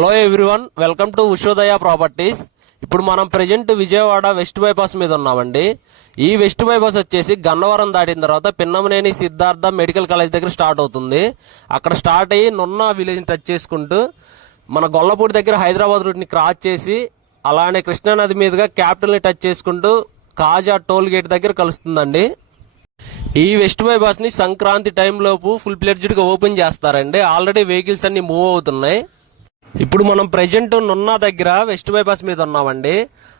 Hello everyone welcome to Ushodaya properties ఇప్పుడు మనం present Vijayawada west bypass మీద ఉన్నామండి. ఈ వెస్ట్ బైపాస్ వచ్చేసి గన్నవరం దాటిన తర్వాత పిన్నమనేని సిద్ధార్థ మెడికల్ కాలేజ్ దగ్గర స్టార్ట్ అవుతుంది. అక్కడ స్టార్ట్ అయ్యి నున్న విలేజ్ టచ్ చేసుకుంటూ మన గొల్లపూడి దగ్గర హైదరాబాద్ రూట్ని క్రాస్ చేసి అలానే కృష్ణానది మీదుగా క్యాపిటల్ని టచ్ చేసుకుంటూ కాజా టోల్ గేట్ దగ్గర కలుస్తుందండి. ఈ వెస్ట్ బైపాస్ని సంక్రాంతి టైంలోపు ఫుల్ ప్లెడ్జ్డ్గా ఓపెన్ చేస్తారండి. ఆల్రెడీ వెహికల్స్ అన్ని మూవ్ అవుతున్నాయి. ఇప్పుడు మనం ప్రెజెంట్ నున్నా దగ్గర వెస్ట్ బైపాస్ మీద ఉన్నామండి.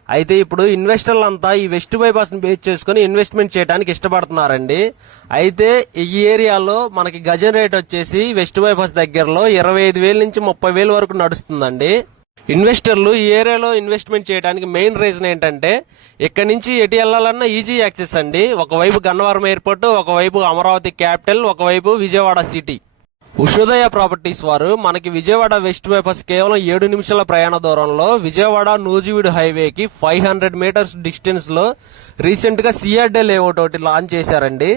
అయితే ఇప్పుడు ఇన్వెస్టర్లు అంతా ఈ వెస్ట్ బైపాస్ని బేస్ చేసుకుని ఇన్వెస్ట్మెంట్ చేయడానికి ఇష్టపడుతున్నారండి. అయితే ఈ ఏరియాలో మనకి గజం రేట్ వచ్చేసి వెస్ట్ బైపాస్ దగ్గరలో ఇరవై ఐదు వేల నుంచి ముప్పై వేల వరకు నడుస్తుందండి. ఇన్వెస్టర్లు ఈ ఏరియాలో ఇన్వెస్ట్మెంట్ చేయడానికి మెయిన్ రీజన్ ఏంటంటే ఇక్కడ నుంచి ఎటు వెళ్ళాలన్నా ఈజీ యాక్సెస్ అండి. ఒకవైపు గన్నవరం ఎయిర్పోర్ట్ ఒకవైపు అమరావతి క్యాపిటల్ ఒకవైపు విజయవాడ సిటీ ఉషోదయ ప్రాపర్టీస్ వారు మనకి విజయవాడ వెస్ట్ బైపాస్ కేవలం ఏడు నిమిషాల ప్రయాణ దూరంలో విజయవాడ నూజివీడు హైవేకి ఫైవ్ హండ్రెడ్ మీటర్స్ డిస్టెన్స్లో రీసెంట్గా సిఆర్డే లేఅవుట్ ఒకటి లాంచ్ చేశారండి.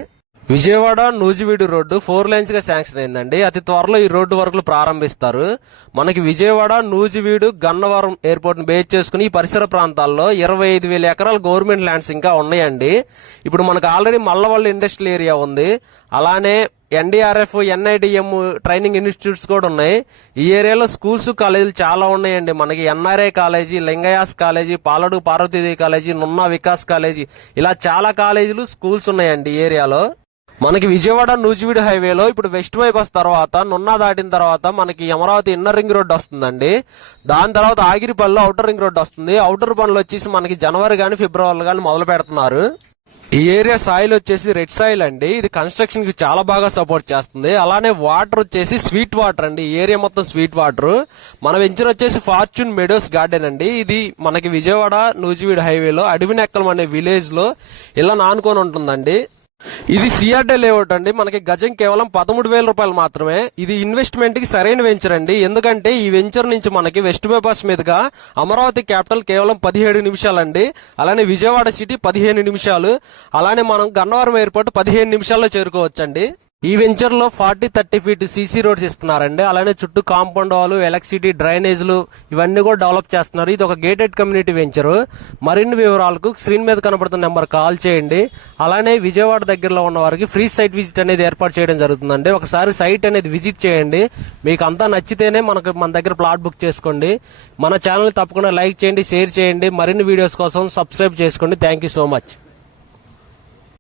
విజయవాడ నూజివీడు రోడ్డు ఫోర్ లైన్స్గా శాంక్షన్ అయిందండి. అతి త్వరలో ఈ రోడ్డు వర్కులు ప్రారంభిస్తారు. మనకి విజయవాడ నూజివీడు గన్నవరం ఎయిర్పోర్ట్ని బేస్ చేసుకుని ఈ పరిసర ప్రాంతాల్లో ఇరవై ఐదు వేల ఎకరాల గవర్నమెంట్ ల్యాండ్స్ ఇంకా ఉన్నాయండి. ఇప్పుడు మనకు ఆల్రెడీ మల్లవల్లి ఇండస్ట్రియల్ ఏరియా ఉంది. అలానే ఎన్డీఆర్ఎఫ్ ఎన్ఐడిఎం ట్రైనింగ్ ఇన్స్టిట్యూట్స్ కూడా ఉన్నాయి. ఈ ఏరియాలో స్కూల్స్ కాలేజీలు చాలా ఉన్నాయండి. మనకి NRI college Lingayas college పాలడు Parvatidevi college Nunna Vikas college ఇలా చాలా కాలేజీలు స్కూల్స్ ఉన్నాయండి ఈ ఏరియాలో. మనకి విజయవాడ నూజివీడు హైవేలో ఇప్పుడు వెస్ట్ బైపాస్ తర్వాత నున్నా దాటిన తర్వాత మనకి అమరావతి ఇన్నర్ రింగ్ రోడ్ వస్తుందండి. దాని తర్వాత ఆగిరిపల్లిలో అవుటర్ రింగ్ రోడ్ వస్తుంది. అవుటర్ పనులు వచ్చేసి మనకి జనవరి కానీ ఫిబ్రవరి కానీ మొదలు పెడుతున్నారు. ఈ ఏరియా సాయిల్ వచ్చేసి రెడ్ సాయిల్ అండి. ఇది కన్స్ట్రక్షన్కి చాలా బాగా సపోర్ట్ చేస్తుంది. అలానే వాటర్ వచ్చేసి స్వీట్ వాటర్ అండి. ఈ ఏరియా మొత్తం స్వీట్ వాటర్ మన వెంచర్ వచ్చేసి ఫార్చ్యూన్ మెడోస్ గార్డెన్ అండి. ఇది మనకి విజయవాడ నూజివీడు హైవేలో అడవినెక్కలం అనే విలేజ్లో ఇలా నానుకొని ఉంటుందండి. ఇది సిఆర్డే లేఅవుట్ అండి. మనకి గజం కేవలం పదమూడు వేల రూపాయలు మాత్రమే. ఇది ఇన్వెస్ట్మెంట్కి సరైన వెంచర్ అండి. ఎందుకంటే ఈ వెంచర్ నుంచి మనకి వెస్ట్ బైపాస్ మీదుగా అమరావతి క్యాపిటల్ కేవలం పదిహేడు నిమిషాలండి. అలానే విజయవాడ సిటీ పదిహేను నిమిషాలు. అలానే మనం గన్నవరం ఎయిర్పోర్ట్ పదిహేను నిమిషాల్లో చేరుకోవచ్చండి. ఈ వెంచర్లో forty thirty feet CC roads ఇస్తున్నారండి. అలానే చుట్టూ కాంపౌండ్ వాల్ ఎలక్ట్రిసిటీ డ్రైనేజ్లు ఇవన్నీ కూడా డెవలప్ చేస్తున్నారు. ఇది ఒక గేటెడ్ కమ్యూనిటీ వెంచర్ మరిన్ని వివరాలకు స్క్రీన్ మీద కనబడుతున్న నెంబర్ కాల్ చేయండి. అలానే విజయవాడ దగ్గరలో ఉన్న వారికి ఫ్రీ సైట్ విజిట్ అనేది ఏర్పాటు చేయడం జరుగుతుందండి. ఒకసారి సైట్ అనేది విజిట్ చేయండి. మీకు అంతా నచ్చితేనే మనకు మన దగ్గర ప్లాట్ బుక్ చేసుకోండి. మన ఛానల్ తప్పకుండా లైక్ చేయండి షేర్ చేయండి. మరిన్ని వీడియోస్ కోసం సబ్స్క్రైబ్ చేసుకోండి. Thank you so much